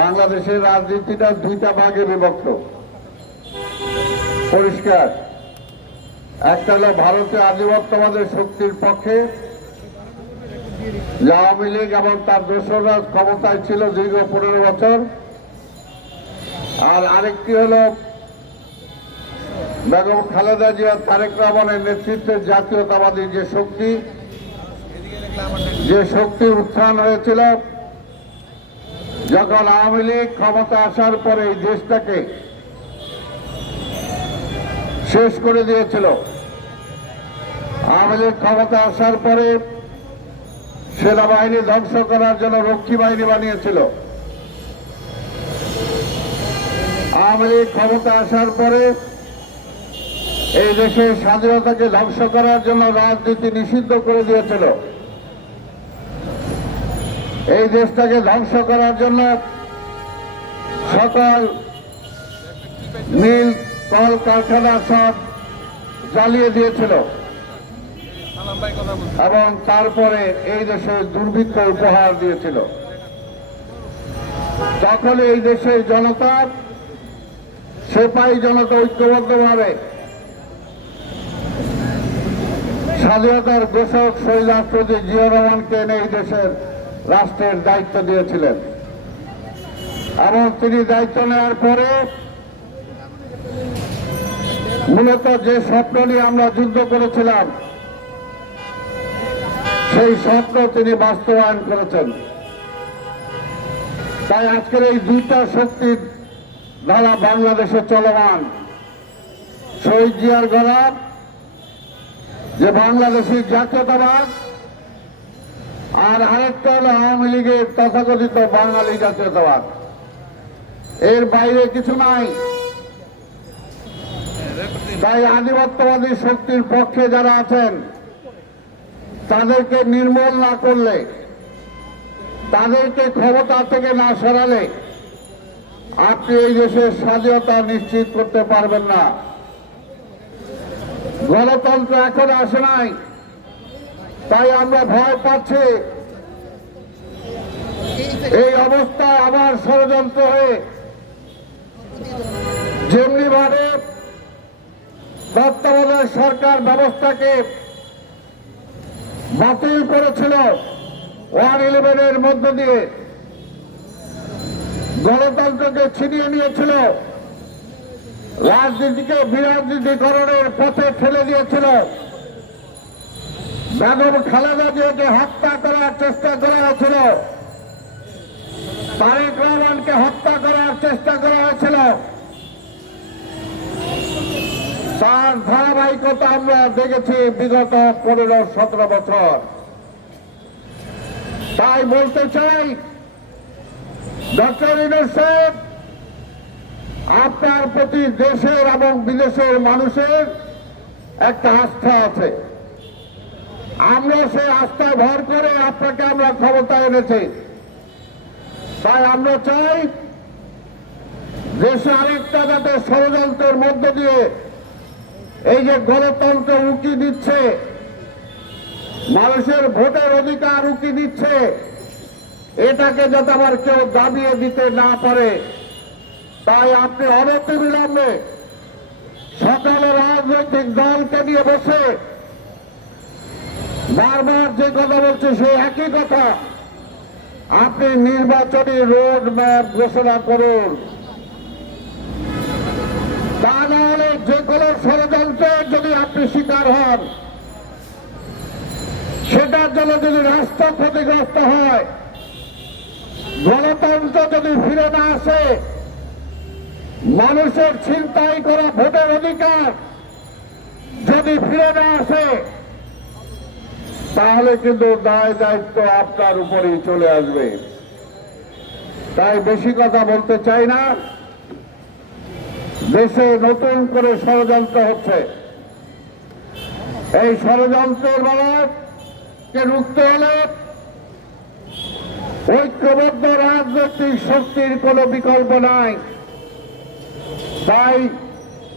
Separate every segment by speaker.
Speaker 1: বাংলাদেশের রাজনীতিটা দুইটা ভাগে বিভক্ত। পরিষ্কার। একটা হলো ভারতীয় আধিপত্যবাদের শক্তির পক্ষে আওয়ামী লীগ এবং তার দোসররা ক্ষমতায় ছিল দীর্ঘ পনেরো বছর। আর আরেকটি হলো বেগম খালেদা জিয়া, তারেক রহমানের নেতৃত্বের জাতীয়তাবাদী যে শক্তি যে শক্তি উত্থান হয়েছিল যখন আওয়ামী লীগ ক্ষমতা আসার পরে এই দেশটাকে শেষ করে দিয়েছিল, আওয়ামী লীগ ক্ষমতা আসার পরে সেনাবাহিনী ধ্বংস করার জন্য রক্ষী বাহিনী বানিয়েছিল। আওয়ামী লীগ ক্ষমতা আসার পরে এই দেশের স্বাধীনতাকে ধ্বংস করার জন্য রাজনীতি নিষিদ্ধ করে দিয়েছিল। এই দেশটাকে ধ্বংস করার জন্য সকল মিল, কল, কারখানা সব জ্বালিয়ে দিয়েছিল। এবং তারপরে এই দেশে দুর্ভিক্ষ উপহার দিয়েছিল। তখন এই দেশের জনতা সেপাই জনতা ঐক্যবদ্ধভাবে স্বাধীনতার ঘোষক শহীদ রাষ্ট্রপতি জিয়া রহমানকে এনে এই দেশের রাষ্ট্রের দায়িত্ব দিয়েছিলেন। এবং তিনি দায়িত্ব নেওয়ার পরে মূলত যে স্বপ্ন নিয়ে আমরা যুদ্ধ করেছিলাম, সেই স্বপ্ন তিনি বাস্তবায়ন করেছেন। তাই আজকের এই দুইটা শক্তির ধারা বাংলাদেশে চলমান। শহীদ জিয়ার গলাপ যে বাংলাদেশের জাতীয়তাবাদ আর আরেকটা হলো আওয়ামী লীগের তথাকথিত বাঙালি জাতীয়তাবাদ। এর বাইরে কিছু নাই। তাই আধিপত্যবাদী শক্তির পক্ষে যারা আছেন, তাদেরকে নির্মূল না করলে, তাদেরকে ক্ষমতা থেকে না সরালে, আপনি এই দেশের স্বাধীনতা নিশ্চিত করতে পারবেন না। গণতন্ত্র এখন আসে নাই। তাই আমরা ভয় পাচ্ছি। এই অবস্থায় আবার ষড়যন্ত্র হয়ে যেমনি ভাবে তত্ত্বাবধায়ক সরকার ব্যবস্থাকে বাতিল করেছিল, ওয়ান ইলেভেনের মধ্য দিয়ে গণতন্ত্রকে ছিনিয়ে নিয়েছিল, রাজনীতিকে বিরাজনীতিকরণের পথে ঠেলে দিয়েছিল। বেগম খালেদা জিয়াকে হত্যা করার চেষ্টা করা হয়েছিল তারেক রহমানকে হত্যা করার চেষ্টা করা হয়েছিল তার ধারাবাহিকতা আমরা দেখেছি বিগত পনেরো, সতেরো বছর। তাই বলতে চাই, ডক্টর ইনুস সাহেব, আপনার প্রতি দেশের এবং বিদেশের মানুষের একটা আস্থা আছে। আমরা সেই আস্থায় ভর করে আপনাকে আমরা ক্ষমতায় এনেছি। তাই আমরা চাই দেশে আরেকটা যাতে ষড়যন্ত্রের মধ্য দিয়ে এই যে গণতন্ত্র উঁকি দিচ্ছে, মানুষের ভোটের অধিকার উঁকি দিচ্ছে, এটাকে যাতে আবার কেউ দাবিয়ে দিতে না পারে, তাই আপনি অনতি বিলম্বে সকালে রাজনৈতিক দলকে নিয়ে বসে বারবার যে কথা বলছে সেই একই কথা। আপনি নির্বাচনী রোড ম্যাপ ঘোষণা করুন। তা না হলে যে কোনো ষড়যন্ত্রের যদি আপনি শিকার হন, সেটার জন্য যদি রাষ্ট্র ক্ষতিগ্রস্ত হয়, গণতন্ত্র যদি ফিরে না আসে, মানুষের ছিনতাই করা ভোটের অধিকার যদি ফিরে না আসে তাহলে কিন্তু দায় দায়িত্ব আপনার উপরেই চলে আসবে। তাই বেশি কথা বলতে চাই না। দেশে নতুন করে ষড়যন্ত্র হচ্ছে। এই ষড়যন্ত্রের বেলাকে রুখতে হলে? ঐক্যবদ্ধ রাজনৈতিক শক্তির কোনো বিকল্প নাই। তাই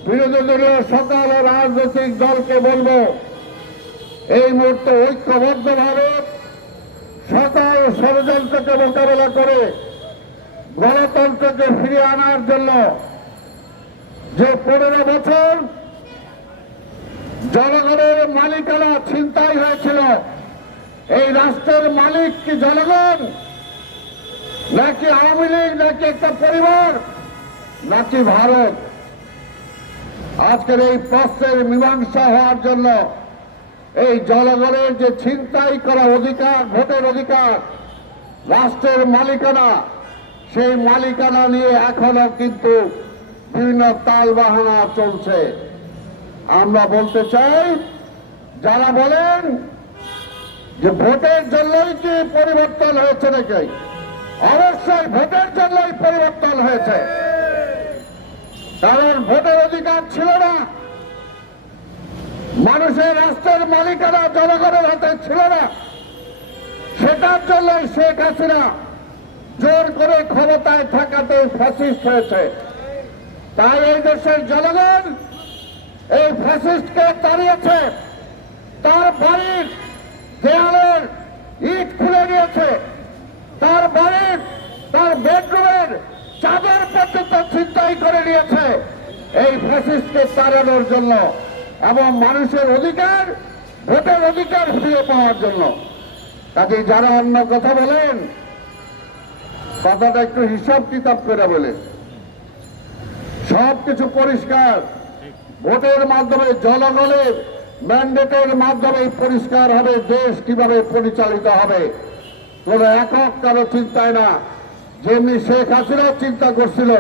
Speaker 1: বিরোধী দলীয় সকল রাজনৈতিক দলকে বলব এই মুহূর্তে ঐক্যবদ্ধভাবে সকল ষড়যন্ত্রকে মোকাবেলা করে গণতন্ত্রকে ফিরিয়ে আনার জন্য যে পনেরো বছর জনগণের মালিকানা ছিনতাই হয়েছিল, এই রাষ্ট্রের মালিক কি জনগণ? নাকি আওয়ামী লীগ, নাকি একটা পরিবার, নাকি ভারত? আজকের এই প্রশ্নের মীমাংসা হওয়ার জন্য এই জনগণের যে ছিনতাই করা অধিকার, ভোটের অধিকার, রাষ্ট্রের মালিকানা, সেই মালিকানা নিয়ে এখনও কিন্তু বিভিন্ন তাল বাহানা চলছে। আমরা বলতে চাই, যারা বলেন যে ভোটের জন্যই কি পরিবর্তন হয়েছে নাকি? অবশ্যই ভোটের জন্যই পরিবর্তন হয়েছে। কারণ ভোটের অধিকার ছিল না। মানুষের রাষ্ট্রের মালিকানা জনগণের হাতে ছিল না। সেটার জন্য শেখ হাসিনা জোর করে ক্ষমতায় থাকাতে ফ্যাসিস্ট হয়েছে। তাই এই দেশের জনগণ এই ফ্যাসিস্টকে তাড়িয়েছে। তার বাড়ির দেয়ালের ইট খুলে নিয়েছে তার বাড়ির, তার বেডরুমের চাদর পর্যন্ত ছিনতাই করে নিয়েছে। এই ফ্যাসিস্টকে তাড়ানোর জন্য এবং মানুষের অধিকার, ভোটের অধিকার ফিরে পাওয়ার জন্য। কাজে যারা অন্য কথা বলেন, কথাটা একটু হিসাব কিতাব করে বলেন সব কিছু পরিষ্কার। ভোটের মাধ্যমে জনগণের ম্যান্ডেটের মাধ্যমে পরিষ্কার হবে দেশ কীভাবে পরিচালিত হবে। কোন একক কারও চিন্তায় না। যেমনি শেখ হাসিনাও চিন্তা করছিল,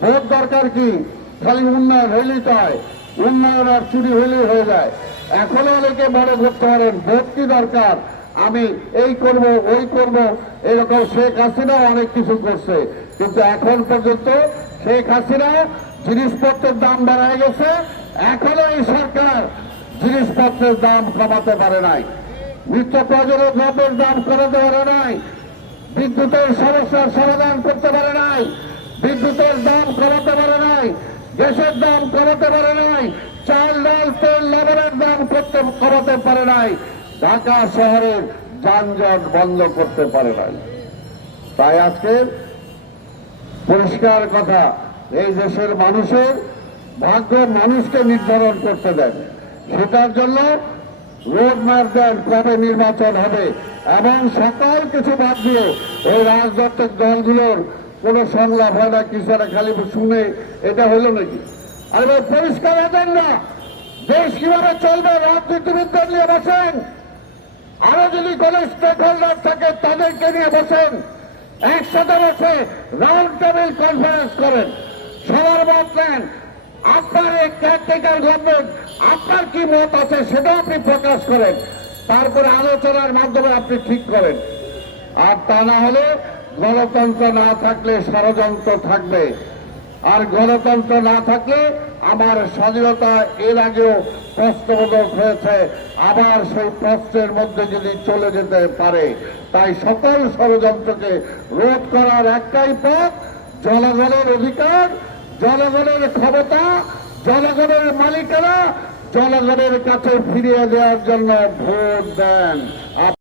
Speaker 1: ভোট দরকার কি? খালি উন্নয়ন হইলেই হয়। উন্নয়ন আর চুরি হইলেই হয়ে যায়। এখনও অনেকে মনে করতে পারেন ভোট কি দরকার। আমি এই করব, ওই করব। এরকম শেখ হাসিনা অনেক কিছু করছে। কিন্তু এখন পর্যন্ত শেখ হাসিনা জিনিসপত্রের দাম বাড়ায় গেছে। এখনও এই সরকার জিনিসপত্রের দাম কমাতে পারে নাই। নিত্য প্রয়োজনীয় দ্রব্যের দাম কমাতে পারে নাই। বিদ্যুতের সমস্যার সমাধান করতে পারে নাই। বিদ্যুতের দাম কমাতে পারে নাই। গ্যাসের দাম কমাতে পারে নাই। চাল ডাল তেল লবণের দাম কমাতে পারে নাই। ঢাকা শহরের যানজট বন্ধ করতে পারে নাই। তাই আজকে পরিষ্কার কথা, এই দেশের মানুষের ভাগ্য মানুষকে নির্ধারণ করতে দেন। সেটার জন্য রোড ম্যাপ দেন কবে নির্বাচন হবে এবং সকল কিছু বাদ দিয়ে এই রাজনৈতিক দলগুলোর কোনো সংলাপ হয় না, কিছু খালি শুনে, এটা হলো নাকি? ভাই, পরিষ্কার না দেশ কীভাবে চলবে রাজনীতিবিদদের নিয়ে বসেন? আরও যদি কোন স্টেক হোল্ডার থাকে তাদেরকে নিয়ে বসেন। একসাথে বসে রাউন্ড টেবিল কনফারেন্স করেন। সবার মত নেন। আপনার এই কেয়ারটেকার গভর্নমেন্ট আপনার কি মত আছে সেটাও আপনি প্রকাশ করেন। তারপরে আলোচনার মাধ্যমে আপনি ঠিক করেন। আর তা না হলে গণতন্ত্র না থাকলে ষড়যন্ত্র থাকবে। আর গণতন্ত্র না থাকলে আমার স্বাধীনতা এর আগেও প্রশ্নবোধক হয়েছে। আবার সেই প্রশ্নের মধ্যে যদি চলে যেতে পারে, তাই সকল ষড়যন্ত্রকে রোধ করার একটাই পথ, জনগণের অধিকার, জনগণের ক্ষমতা, জনগণের মালিকানা, জনগণের কাছে ফিরিয়ে দেওয়ার জন্য ভোট দেন।